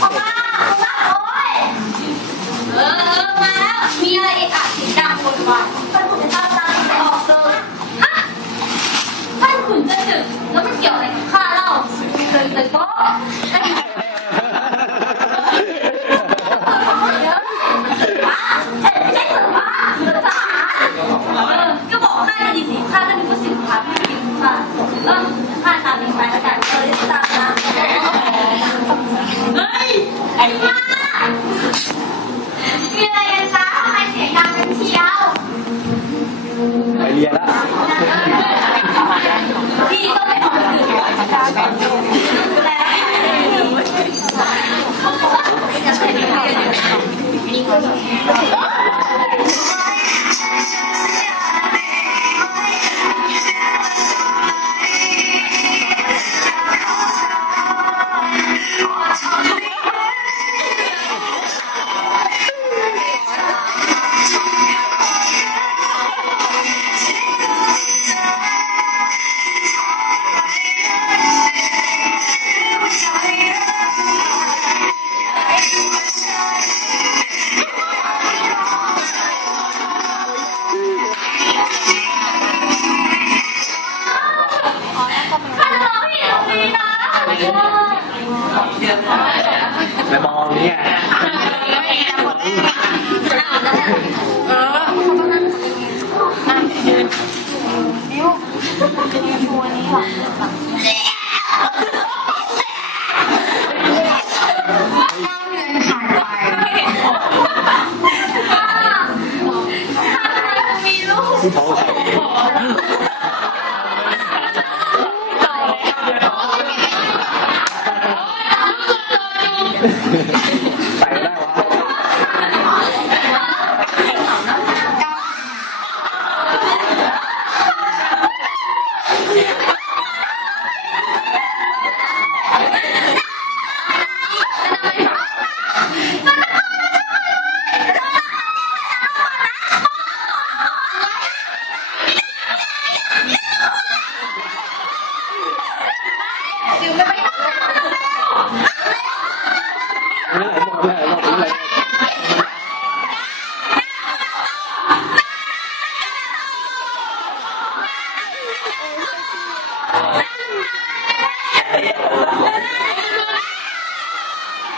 เอามาเอามาโอ้ยเออเออมาแล้ว มีอะไรอีกอะเสียงดังโวยวายท่านขุนจะตามตามไปออกเลยฮะท่านขุนจะดึกแล้วมันเกี่ยวอะไรกับข้าเล่าเคยเตยก็ มีลู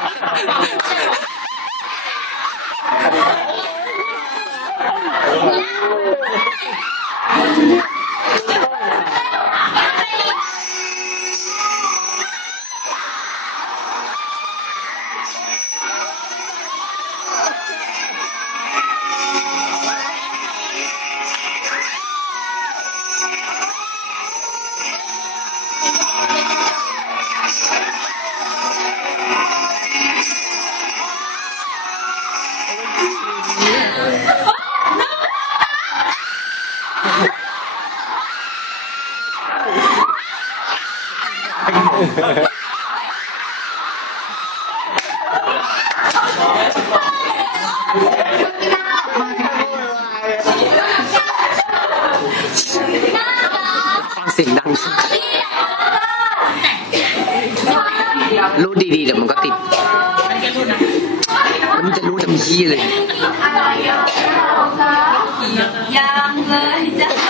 Yeah. ฟังเสียงดัง รู้ดีๆเดี๋ยวมันก็ติด มันจะรู้ทำขี้เลย ยังเลยจ้ะ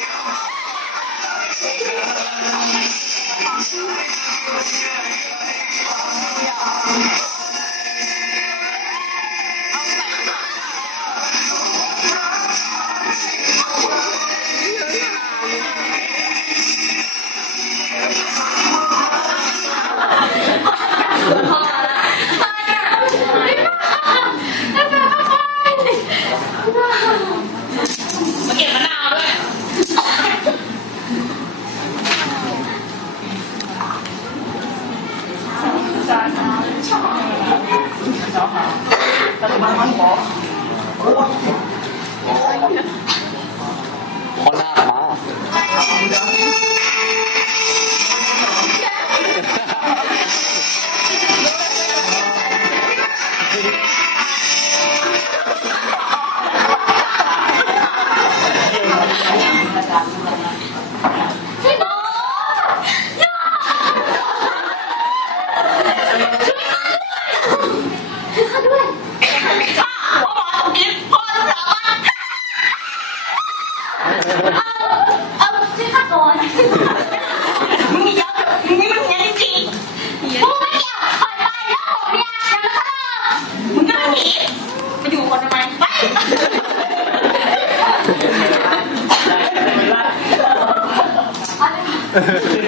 要什么？爱情，爱情，爱情，爱情，爱情，爱情。เห็มาอยู่คนทำไมไปน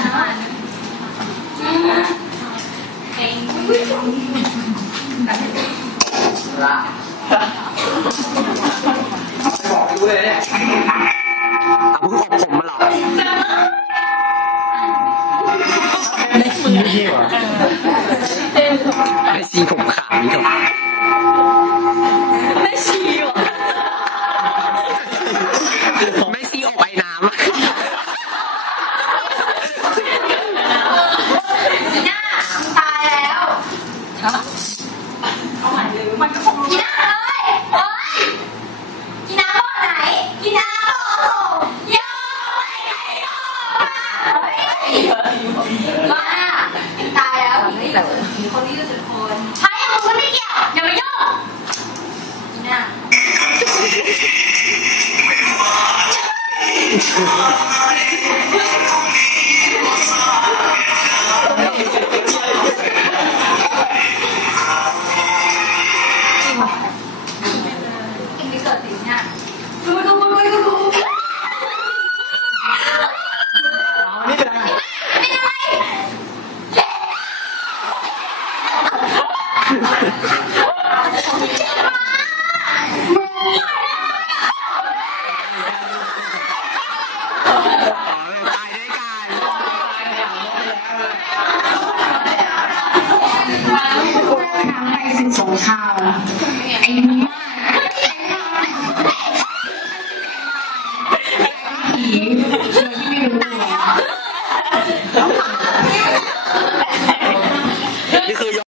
ละบอกกูเลยเนี่ย แหละคนนี้จะสุดคนใช่มึงไม่เกี่ยว อย่ามายุ่งน่ะเกิดติดเนี่ยดูดูดูดูดู